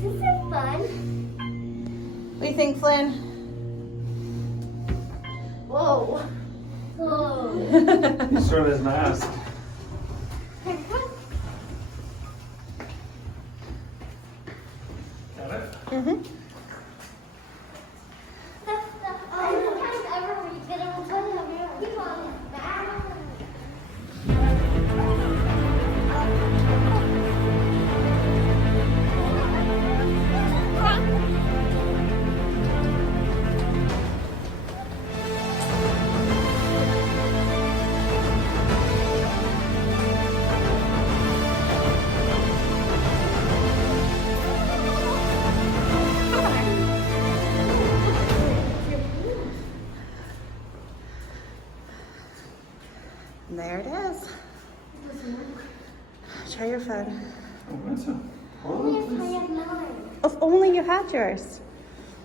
this is fun. What do you think, Flynn? Whoa. Whoa. He's throwing his mask. Got it? Mm-hmm. And there it is. Try your phone. Oh, that's a If only you had yours.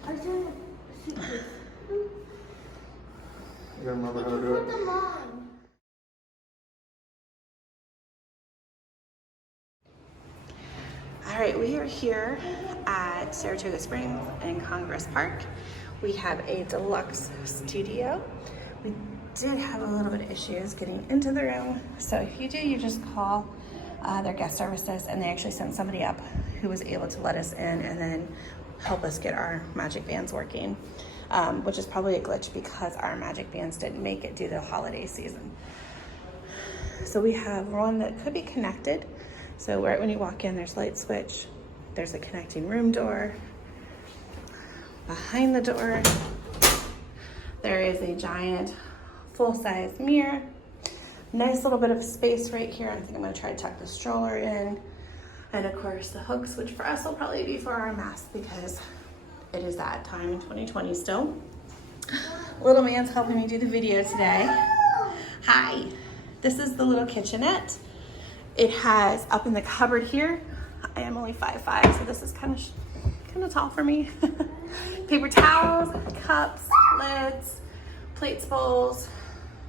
You gotta remember how to do it. All right, we are here at Saratoga Springs in Congress Park. We have a deluxe studio. We did have a little bit of issues getting into the room. So if you do, you just call their guest services, and they actually sent somebody up who was able to let us in and then help us get our magic bands working, which is probably a glitch because our magic bands didn't make it due to the holiday season. So we have one that could be connected. So right when you walk in, there's a light switch. There's a connecting room door. Behind the door, there is a giant full-size mirror. Nice little bit of space right here. I think I'm gonna try to tuck the stroller in. And of course the hooks, which for us will probably be for our mask because it is that time in 2020 still. Little man's helping me do the video today. Hi, this is the little kitchenette. It has up in the cupboard here. I am only 5'5", so this is kind of tall for me. Paper towels, cups, lids, plates, bowls,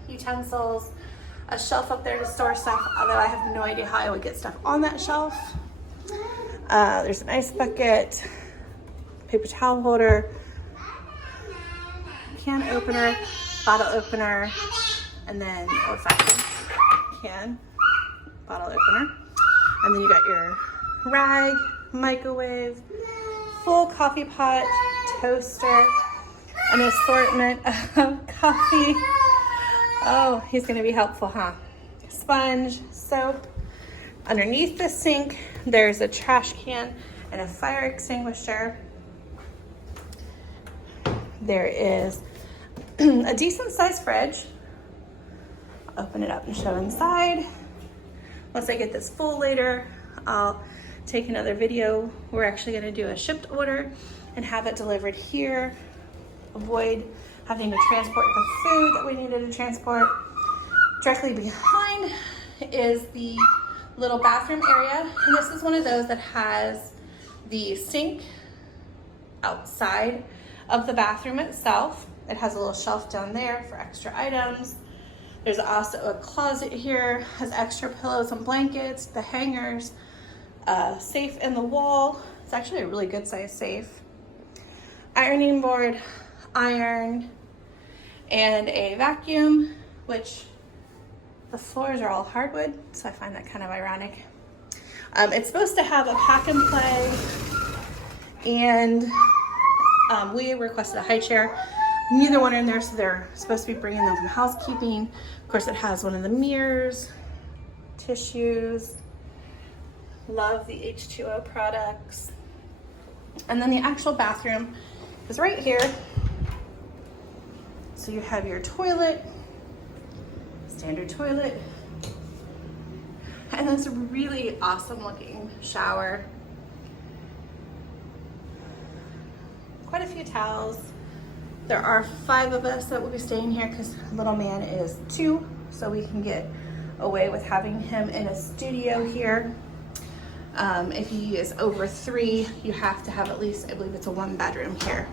utensils, a shelf up there to store stuff, although I have no idea how I would get stuff on that shelf. There's an ice bucket, paper towel holder, can opener, bottle opener, and then old-fashioned can, bottle opener. And then you got your rag, microwave, full coffee pot, toaster, an assortment of coffee. Oh, he's gonna be helpful, huh? Sponge, soap. Underneath the sink, there's a trash can and a fire extinguisher. There is a decent sized fridge. Open it up and show inside. Once I get this full later, I'll take another video. We're actually gonna do a shipped order and have it delivered here. Avoid having to transport the food that we needed to transport. Directly behind is the little bathroom area. And this is one of those that has the sink outside of the bathroom itself. It has a little shelf down there for extra items. There's also a closet here, has extra pillows and blankets, the hangers, safe in the wall. It's actually a really good size safe. Ironing board, iron, and a vacuum, which the floors are all hardwood, so I find that kind of ironic. It's supposed to have a pack and play, and we requested a high chair. Neither one are in there, so they're supposed to be bringing them from housekeeping. Of course, it has one of the mirrors, tissues. Love the H2O products. And then the actual bathroom is right here. So you have your toilet, standard toilet, and this really awesome looking shower. Quite a few towels. There are 5 of us that will be staying here because little man is 2, so we can get away with having him in a studio here. If he is over 3, you have to have at least, I believe it's a 1-bedroom here.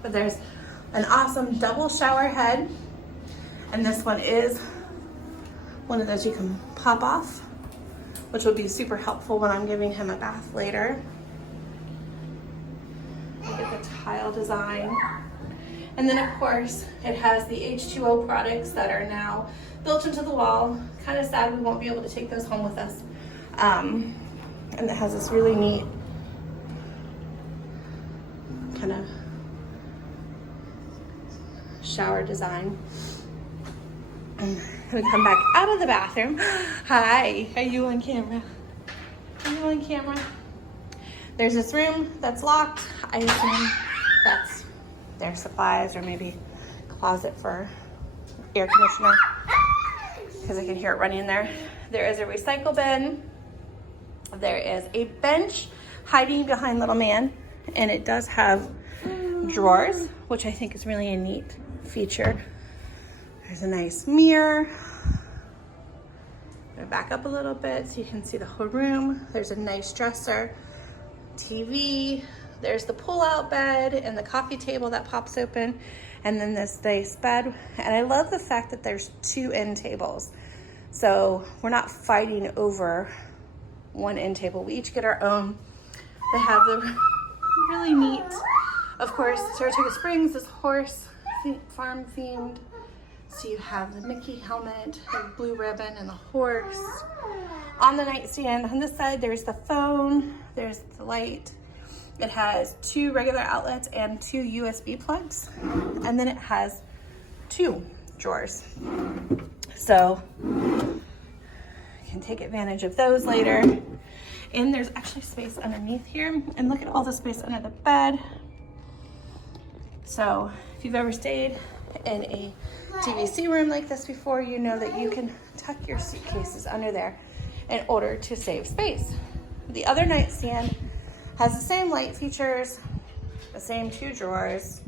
But there's an awesome double shower head, and this one is one of those you can pop off which will be super helpful when I'm giving him a bath later. Look at the tile design. And then of course, it has the H2O products that are now built into the wall. Kind of sad we won't be able to take those home with us. And it has this really neat kind of shower design. We come back out of the bathroom. Hi, are you on camera? Are you on camera? There's this room that's locked. I assume that's their supplies or maybe closet for air conditioner because I can hear it running in there. There is a recycle bin. There is a bench hiding behind little man, and it does have drawers, which I think is really a neat feature. There's a nice mirror. I'm gonna back up a little bit so you can see the whole room. There's a nice dresser, TV. There's the pull-out bed and the coffee table that pops open, and then this nice bed. And I love the fact that there's 2 end tables. So we're not fighting over one end table. We each get our own. They have the really neat, of course, Saratoga Springs is horse farm themed. So you have the Mickey helmet, the blue ribbon, and the horse. On the nightstand, on this side, there's the phone, there's the light. It has 2 regular outlets and 2 USB plugs. And then it has 2 drawers. So you can take advantage of those later. And there's actually space underneath here. And look at all the space under the bed. So if you've ever stayed in a TVC room like this before, you know that you can tuck your suitcases under there in order to save space. The other nightstand has the same light features, the same 2 drawers.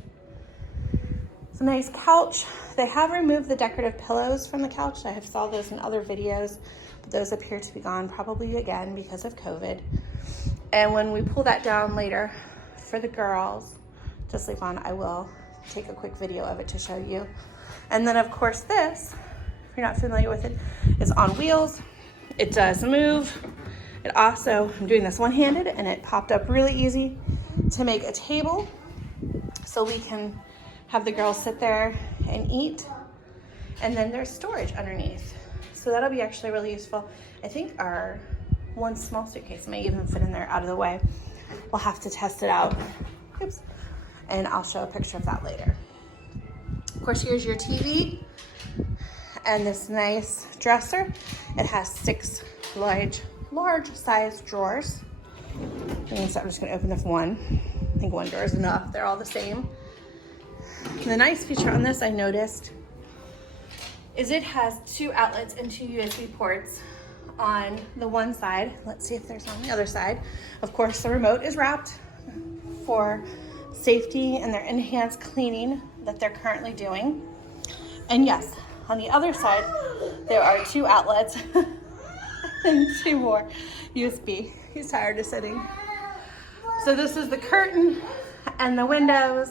It's a nice couch. They have removed the decorative pillows from the couch. I have saw those in other videos, but those appear to be gone probably again because of COVID. And when we pull that down later for the girls to sleep on, I will take a quick video of it to show you. And then of course this, if you're not familiar with it, is on wheels. It does move. It also, I'm doing this one-handed, and it popped up really easy to make a table so we can have the girls sit there and eat. And then there's storage underneath. So that'll be actually really useful. I think our one small suitcase may even fit in there out of the way. We'll have to test it out. Oops. And I'll show a picture of that later. Of course, here's your TV and this nice dresser. It has 6 large size drawers. And so I'm just gonna open this one. I think 1 drawer is enough. They're all the same. And the nice feature on this I noticed is it has 2 outlets and 2 USB ports on the one side. Let's see if there's on the other side. Of course, the remote is wrapped for safety and their enhanced cleaning that they're currently doing. And yes, on the other side, there are 2 outlets and 2 more USB. He's tired of sitting. So this is the curtain and the windows.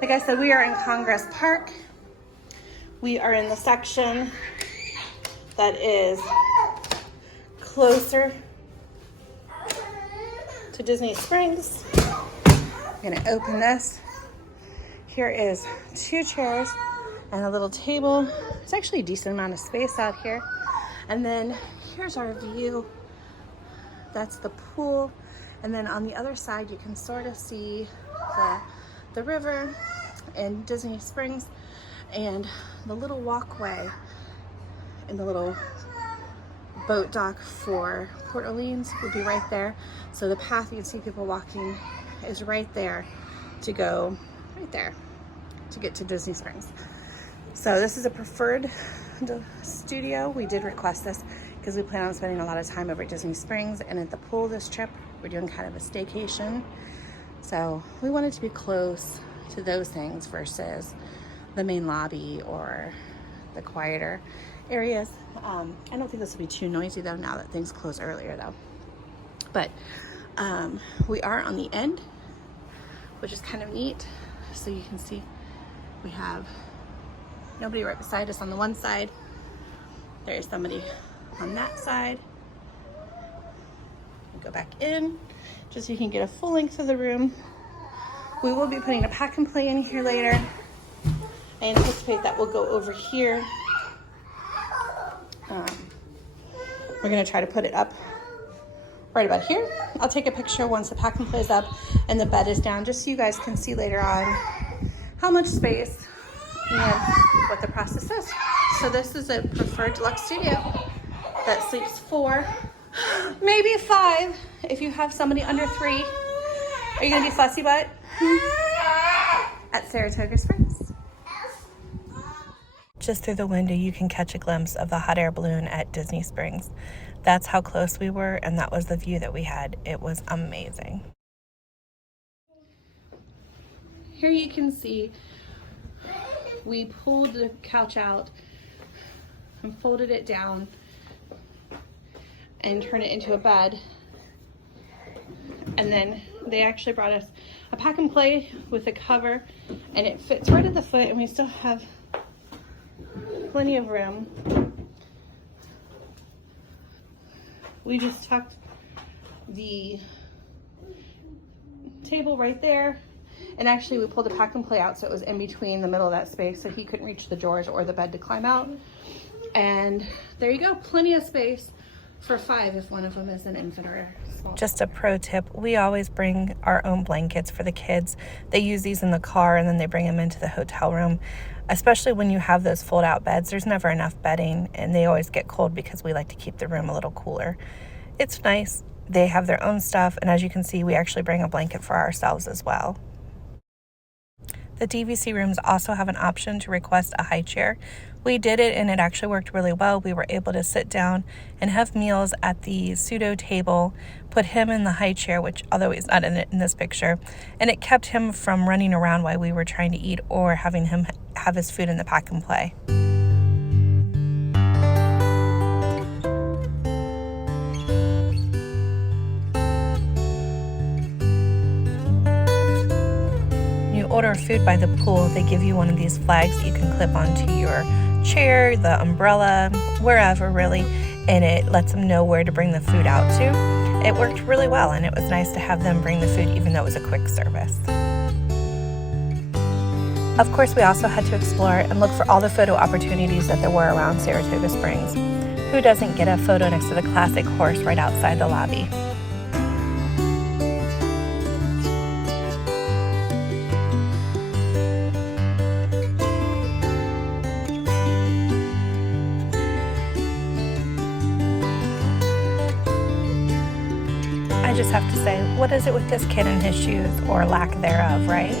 Like I said, we are in Congress Park. We are in the section that is closer to Disney Springs. I'm gonna open this. Here is 2 chairs and a little table. It's actually a decent amount of space out here. And then here's our view. That's the pool. And then on the other side, you can sort of see the river and Disney Springs, and the little walkway and the little boat dock for Port Orleans would be right there. So the path you can see people walking is right there to go right there to get to Disney Springs. So this is a preferred studio. We did request this because we plan on spending a lot of time over at Disney Springs and at the pool this trip. We're doing kind of a staycation. So we wanted to be close to those things versus the main lobby or the quieter areas. I don't think this will be too noisy though now that things close earlier though. But we are on the end, which is kind of neat. So you can see we have nobody right beside us on the one side. There is somebody on that side. Go back in, just so you can get a full length of the room. We will be putting a pack and play in here later. I anticipate that will go over here. We're gonna try to put it up right about here. I'll take a picture once the pack and play is up and the bed is down, just so you guys can see later on how much space and what the process is. So this is a preferred deluxe studio that sleeps 4, maybe 5 if you have somebody under 3. Are you gonna be fussy butt? At Saratoga Springs. Just through the window, you can catch a glimpse of the hot air balloon at Disney Springs. That's how close we were, and that was the view that we had. It was amazing. Here you can see we pulled the couch out and folded it down and turned it into a bed. And then they actually brought us a pack and play with a cover, and it fits right at the foot, and we still have plenty of room. We just tucked the table right there, and actually we pulled the pack and play out so it was in between the middle of that space, so he couldn't reach the drawers or the bed to climb out. And there you go, plenty of space for 5 if one of them is an infant or small. Just a pro tip, we always bring our own blankets for the kids. They use these in the car and then they bring them into the hotel room. Especially when you have those fold out beds, there's never enough bedding and they always get cold because we like to keep the room a little cooler. It's nice. They have their own stuff, and as you can see, we actually bring a blanket for ourselves as well. The DVC rooms also have an option to request a high chair. We did it and it actually worked really well. We were able to sit down and have meals at the pseudo table, put him in the high chair, which although he's not in it in this picture, and it kept him from running around while we were trying to eat or having him have his food in the pack and play. Order food by the pool, they give you one of these flags that you can clip onto your chair, the umbrella, wherever really, and it lets them know where to bring the food out to. It worked really well, and it was nice to have them bring the food even though it was a quick service. Of course, we also had to explore and look for all the photo opportunities that there were around Saratoga Springs. Who doesn't get a photo next to the classic horse right outside the lobby? I just have to say, what is it with this kid and his shoes, or lack thereof, right?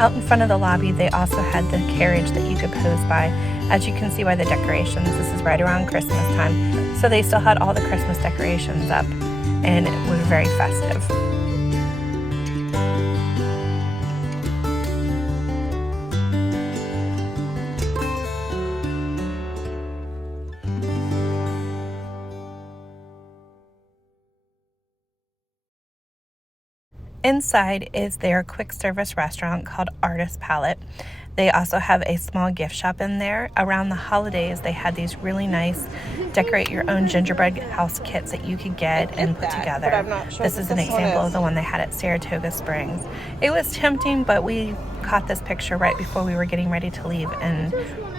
Out in front of the lobby, they also had the carriage that you could pose by. As you can see by the decorations, this is right around Christmas time, so they still had all the Christmas decorations up, and it was very festive. Inside is their quick service restaurant called Artist Palette. They also have a small gift shop in there. Around the holidays, they had these really nice decorate your own gingerbread house kits that you could get and put together. This is an example of the one they had at Saratoga Springs. It was tempting, but we caught this picture right before we were getting ready to leave, and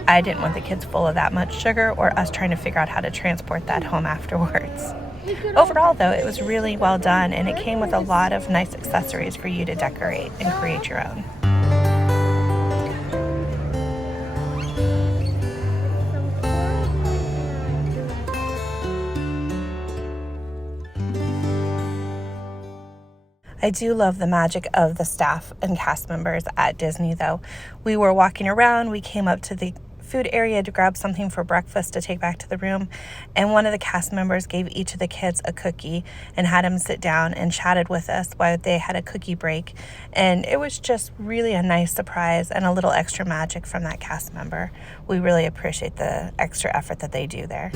I didn't want the kids full of that much sugar or us trying to figure out how to transport that home afterwards. Overall, though, it was really well done, and it came with a lot of nice accessories for you to decorate and create your own. I do love the magic of the staff and cast members at Disney, though. We were walking around, we came up to the food area to grab something for breakfast to take back to the room, and one of the cast members gave each of the kids a cookie and had them sit down and chatted with us while they had a cookie break, and it was just really a nice surprise and a little extra magic from that cast member. We really appreciate the extra effort that they do there.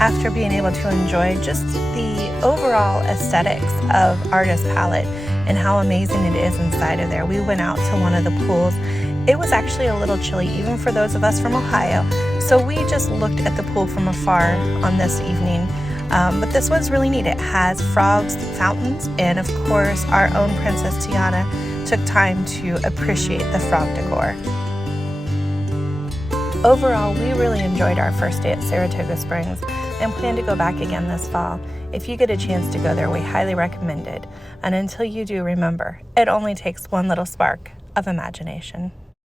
after being able to enjoy just the overall aesthetics of Artist Palette and how amazing it is inside of there, we went out to one of the pools. It was actually a little chilly, even for those of us from Ohio, so we just looked at the pool from afar on this evening. But this was really neat. It has frogs, fountains, and of course our own Princess Tiana took time to appreciate the frog decor. Overall, we really enjoyed our first day at Saratoga Springs and plan to go back again this fall. If you get a chance to go there, we highly recommend it. And until you do, remember, it only takes one little spark of imagination.